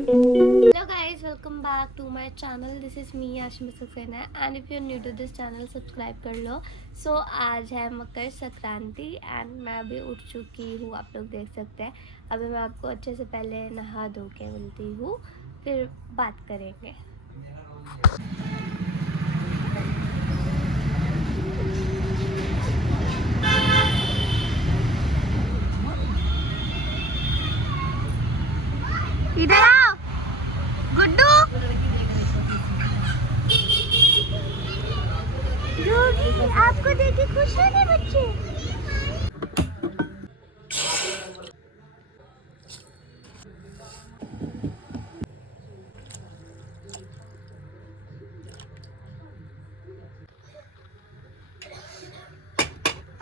Hello guys, welcome back to my channel. This is me Ashmi Saxena and if you're new to this channel subscribe कर लो. So आज है Makar Sankranti and मैं अभी उठ चुकी हूँ, आप लोग देख सकते हैं. अभी मैं आपको अच्छे से पहले नहा धो के मिलती हूँ, फिर बात करेंगे. इधर आओ गुड्डू. आपको देख के खुश हो गए बच्चे.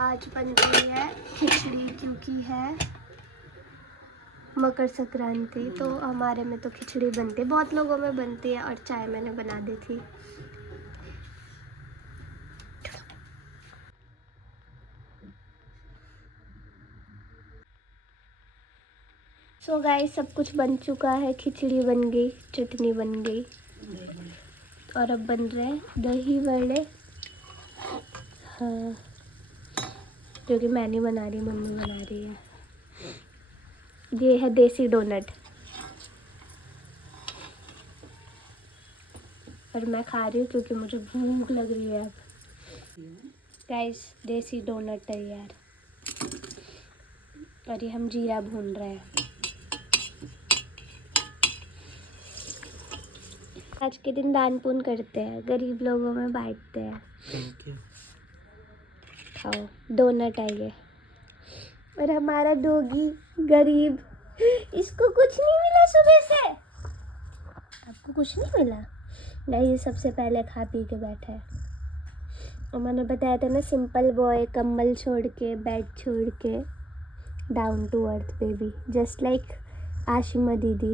आज बन रही है खिचड़ी क्योंकि है मकर संक्रांति, तो हमारे में तो खिचड़ी बनती है, बहुत लोगों में बनती है. और चाय मैंने बना दी थी. सो गाइस सब कुछ बन चुका है. खिचड़ी बन गई, चटनी बन गई और अब बन रहे हैं दही वड़े. हाँ, जो कि मैं नहीं बना रही, मम्मी बना रही है. ये है देसी डोनट और मैं खा रही हूँ क्योंकि मुझे भूख लग रही है. अब गाइस देसी डोनट तैयार और ये हम जीरा भून रहे हैं. आज के दिन दान पुण्य करते हैं, गरीब लोगों में बांटते हैं. खाओ, डोनट है ये. और हमारा डॉगी गरीब, इसको कुछ नहीं मिला सुबह से. आपको कुछ नहीं मिला? नहीं, ये सबसे पहले खा पी के बैठा है. और मैंने बताया था ना, सिंपल बॉय, कम्बल छोड़ के, बेड छोड़ के, down to earth baby, just like Ashima दीदी.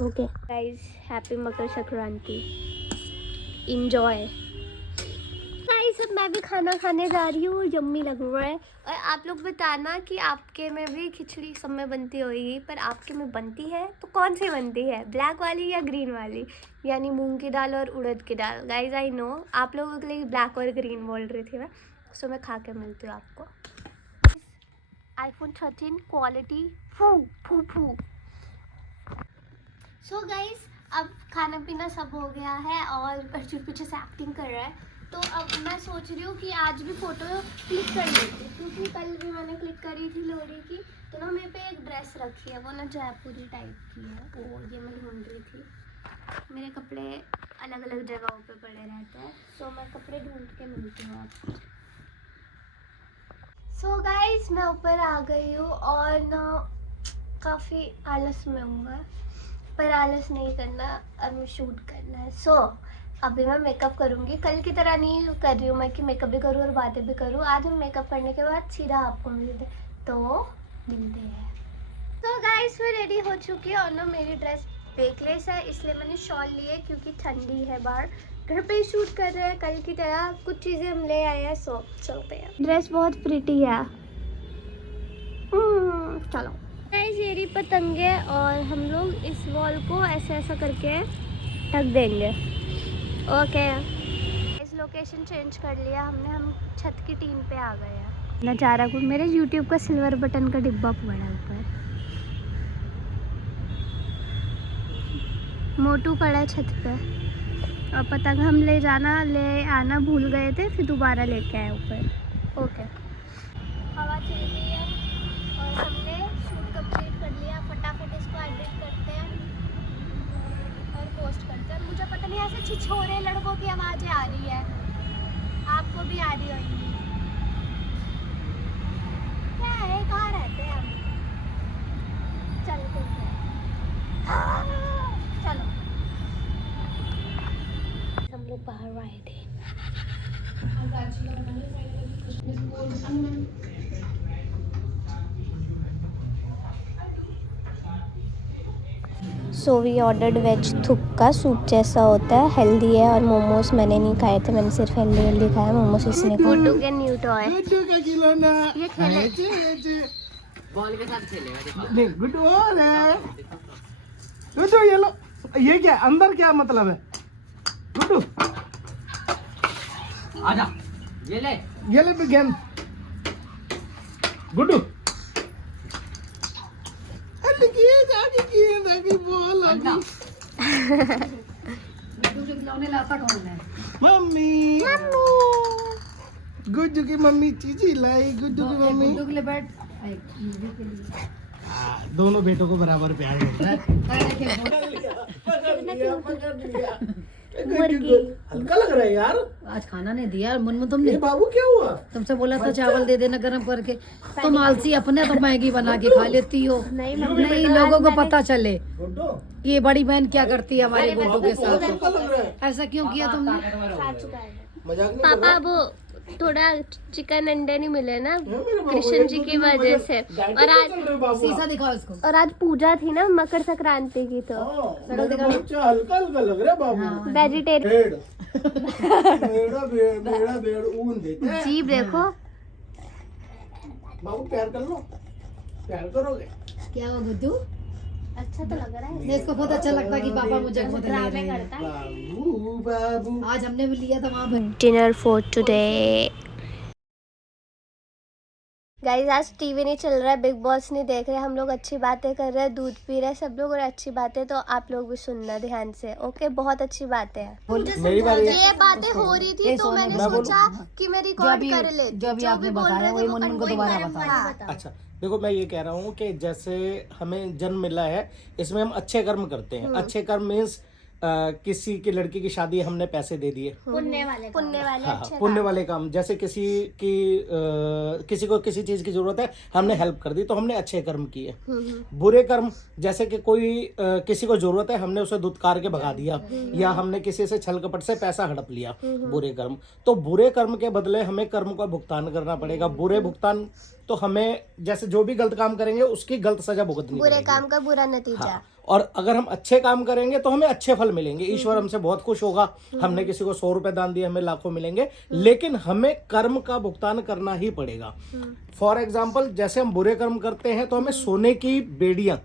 Okay guys, happy Makar Sankranti, enjoy. Guys अब मैं भी खाना खाने जा रही हूँ, यम्मी लग रहा है. और आप लोग बताना कि आपके में भी खिचड़ी सब में बनती होगी, पर आपके में बनती है तो कौन सी बनती है, ब्लैक वाली या ग्रीन वाली, यानी मूंग की दाल और उड़द की दाल. गाइस आई नो आप लोगों के लिए ब्लैक और ग्रीन बोल रही थी मैं, सो मैं खा के मिलती हूँ आपको. iPhone 13 क्वालिटी फू फू फू. सो गाइस अब खाना पीना सब हो गया है और अर्जुन पीछे से एक्टिंग कर रहा है. तो अब मैं सोच रही हूँ कि आज भी फ़ोटो क्लिक कर लेती, क्योंकि कल भी मैंने क्लिक करी थी लोहड़ी की. तो ना मेरे पे एक ड्रेस रखी है, वो ना जयपुरी टाइप की है, वो ये मैं ढूंढ रही थी. मेरे कपड़े अलग अलग जगहों पे पड़े रहते हैं, सो मैं कपड़े ढूंढ के मिलती हूँ आपको. सो गाइस मैं ऊपर आ गई हूँ और ना काफ़ी आलस में हूँ मैं, पर आलस नहीं करना, अब मैं शूट करना है. सो अभी मैं मेकअप करूँगी. कल की तरह नहीं कर रही हूँ मैं कि मेकअप भी करूँ और बातें भी करूँ. आज हम मेकअप करने के बाद सीधा आपको मिलते, तो मिलते हैं. तो गाइस मैं रेडी हो चुकी है और ना मेरी ड्रेस बेकलेस है, इसलिए मैंने शॉल ली है क्योंकि ठंडी है बाहर. घर पे ही शूट कर रहे हैं कल की तरह, कुछ चीज़ें हम ले आए हैं, सो चलते हैं. ड्रेस बहुत प्रिटी है. चलो गाइस, ये रही पतंगे और हम लोग इस वॉल को ऐसे ऐसा करके ढक देंगे. ओके इस लोकेशन चेंज कर लिया हमने, हम छत की टीन पे आ गए हैं. नज़ारा कुछ मेरे यूट्यूब का सिल्वर बटन का डिब्बा पड़ा है ऊपर. मोटू पड़ा है छत पे और पतंग हम ले आना भूल गए थे, फिर दोबारा लेके आए ऊपर. ओके हवा चल रही है और हमने शूट कंप्लीट कर लिया. फटाफट इसको एडिट करते हैं और पोस्ट करते हैं. मुझे पता नहीं ऐसे छिछोरे लड़कों की आवाज़ें आ रही है, आपको भी आ रही होगी. क्या है, कहाँ रहते हैं हम? चलते हैं, चलो. हम लोग बाहर आए थे. So we ordered veg thukpa, soup जैसा होता है, हेल्दी है. और मोमोज मैंने नहीं खाए थे, मैंने सिर्फ हेल्दी खाया. मोमोज इसने गुड्डू के न्यू टॉय, ये खेले बॉल के साथ खेलेगा. नहीं गुड्डू और है. गुड्डू ये लो, ये क्या अंदर क्या मतलब है? गुड्डू आजा, ये ले। गेंद। गुड्डू बॉल आ गई। खिलौने लाता कौन है? मम्मी गुड्डू की मम्मी चीजी लाई। गुड्डू की मम्मी गुड्डू के लिए बैठ। गुड्डू के लिए। दोनों बेटों को बराबर प्यार मिलता है। मुर्गी हल्का लग रहा है यार। आज खाना नहीं दिया मुन्नू तुमने। बाबू क्या हुआ? तुमसे बोला था चावल दे देना गर्म करके। तुम आलसी अपने तो मैगी बना के खा लेती हो। नहीं लोगों को पता चले गुड्डू ये बड़ी बहन क्या करती है हमारे गुड्डू के साथ। हल्का लग रहा है। ऐसा क्यों किया तुमने? मजाक नहीं कर पापा वो थोड़ा चिकन अंडे नहीं मिले ना कृष्ण जी की वजह से। और आज शीशा दिखाओ इसको। और आज पूजा थी ना मकर संक्रांति की, तो हल्का हल्का लग रहा है बाबू। वेजिटेरियन। भेड़ ऊन देते हैं। जीभ देखो। बाबू प्यार कर लो, प्यार करोगे? क्या हुआ गुड्डू? अच्छा तो लग रहा है। इसको बहुत अच्छा लगता है कि पापा मुझे गोद ले रहे हैं। बाबू बाबू आज हमने भी लिया था वहाँ पे। Dinner for today. गाइस आज टीवी नहीं चल रहा है, बिग बॉस नहीं देख रहे, हम लोग अच्छी बातें कर रहे हैं, दूध पी रहे हैं सब लोग, और अच्छी बातें तो आप लोग भी सुनना ध्यान से। ओके बहुत अच्छी बातें हैं। मेरी बारी है। ये बातें हो रही थी तो मैंने सोचा कि मैं रिकॉर्ड कर ले। जो भी आपने बताया वही मुन्नू को दोबारा बताया। अच्छा देखो, मैं ये कह रहा हूँ कि जैसे हमें जन्म मिला है, इसमें हम अच्छे कर्म करते हैं। अच्छे कर्म मीन्स किसी की लड़की की शादी हमने पैसे दे दिए, पुण्य वाले हाँ, अच्छे पुण्य वाले काम। जैसे किसी को किसी चीज की जरूरत है, हमने हेल्प कर दी, तो हमने अच्छे कर्म किए। बुरे कर्म जैसे कि कोई किसी को जरूरत है, हमने उसे दुत्कार के भगा दिया, या हमने किसी से छल कपट से पैसा हड़प लिया, बुरे कर्म। तो बुरे कर्म के बदले हमें कर्म का भुगतान करना पड़ेगा। बुरे भुगतान तो हमें, जैसे जो भी गलत काम करेंगे उसकी गलत सजा भुगतनी बुरे पड़ेगी। काम का बुरा नतीजा। हाँ। और अगर हम अच्छे काम करेंगे तो हमें अच्छे फल मिलेंगे, ईश्वर हमसे बहुत खुश होगा। हमने किसी को 100 रुपए दान दिए, हमें लाखों मिलेंगे, लेकिन हमें कर्म का भुगतान करना ही पड़ेगा। फॉर एग्जाम्पल, जैसे हम बुरे कर्म करते हैं तो हमें सोने की बेड़ियां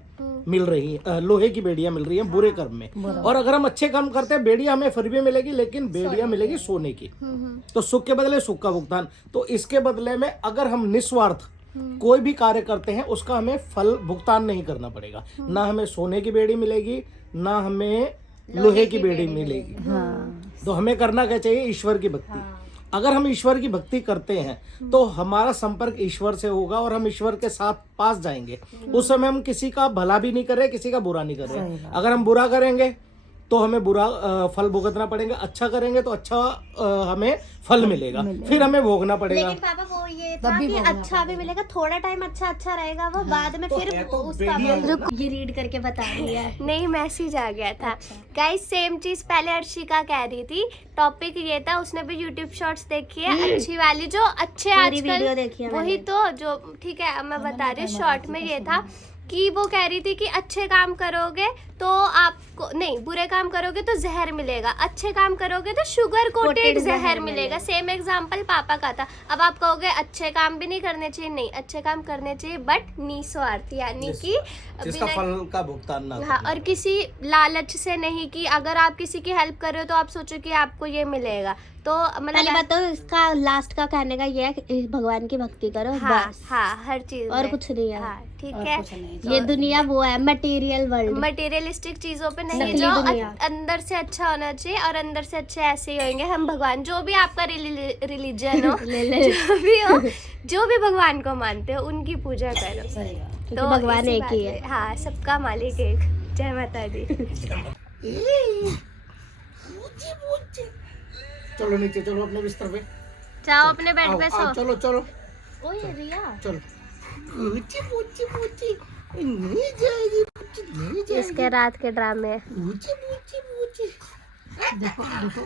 मिल रही है, लोहे की बेड़ियां मिल रही हैं बुरे कर्म में। और अगर हम अच्छे कर्म करते हैं, बेड़ियां हमें फिर भी मिलेगी, लेकिन बेड़ियां मिलेगी सोने की। तो सुख के बदले सुख का भुगतान। तो इसके बदले में अगर हम निस्वार्थ कोई भी कार्य करते हैं, उसका हमें फल भुगतान नहीं करना पड़ेगा। ना हमें सोने की बेड़ी मिलेगी, ना हमें लोहे की बेड़ी मिलेगी। तो हमें करना क्या चाहिए? ईश्वर की भक्ति। अगर हम ईश्वर की भक्ति करते हैं तो हमारा संपर्क ईश्वर से होगा और हम ईश्वर के साथ पास जाएंगे। उस समय हम किसी का भला भी नहीं कर रहे, किसी का बुरा नहीं कर रहे। अगर हम बुरा करेंगे तो हमें बुरा फल भुगतना पड़ेगा, अच्छा करेंगे तो अच्छा हमें फल मिलेगा, फिर हमें भोगना पड़ेगा। लेकिन पापा वो ये था कि अच्छा भी मिलेगा, थोड़ा टाइम अच्छा रहेगा, वो बाद में फिर उसका ये रीड करके बता दिया। नहीं मैसेज आ गया था। गाइस सेम चीज पहले अर्शिका कह रही थी, टॉपिक ये था, उसने भी यूट्यूब शॉर्ट्स देखी है अच्छी वाली, जो अच्छे आजकल वही तो जो ठीक है। अब मैं बता रही हूँ, शॉर्ट में ये था कि वो कह रही थी कि अच्छे काम करोगे तो आपको नहीं, बुरे काम करोगे तो जहर मिलेगा, अच्छे काम करोगे तो शुगर कोटेड जहर मिलेगा। सेम एग्जांपल पापा का था। अब आप कहोगे अच्छे काम भी नहीं करने चाहिए, नहीं अच्छे काम करने चाहिए बट निस्वार्थ, यानी कि जिसका फल का भुगतान ना। हाँ, और किसी लालच से नहीं कि अगर आप किसी की हेल्प कर रहे हो तो आप सोचो कि आपको ये मिलेगा। तो पहली बात तो इसका लास्ट का कहने का ये है कि भगवान की भक्ति करो। हाँ, बस हाँ, हर चीज और में। कुछ नहीं है। हाँ, ठीक है। ये दुनिया वो है मटेरियल वर्ल्ड, मटेरियलिस्टिक चीजों पे नहीं नकली जाओ, दुनिया। अंदर से अच्छा होना चाहिए, और अंदर से अच्छे ऐसे ही होंगे हम भगवान, जो भी आपका रिलीजन हो जो भी हो, जो भी भगवान को मानते हो उनकी पूजा करो। क्योंकि भगवान इसी एक बात ही पे, है। हाँ, सबका मालिक एक। जय माता दी। चलो नीचे चलो, अपने बिस्तर पे जाओ अपने बेड पे आओ, सो। चलो चलो ओए रिया, चलो। ऊंची ऊंची ऊंची नहीं जाएगी, नहीं जाएगी। इसके रात के ड्रामे। ऊंची ऊंची ऊंची। देखो देखो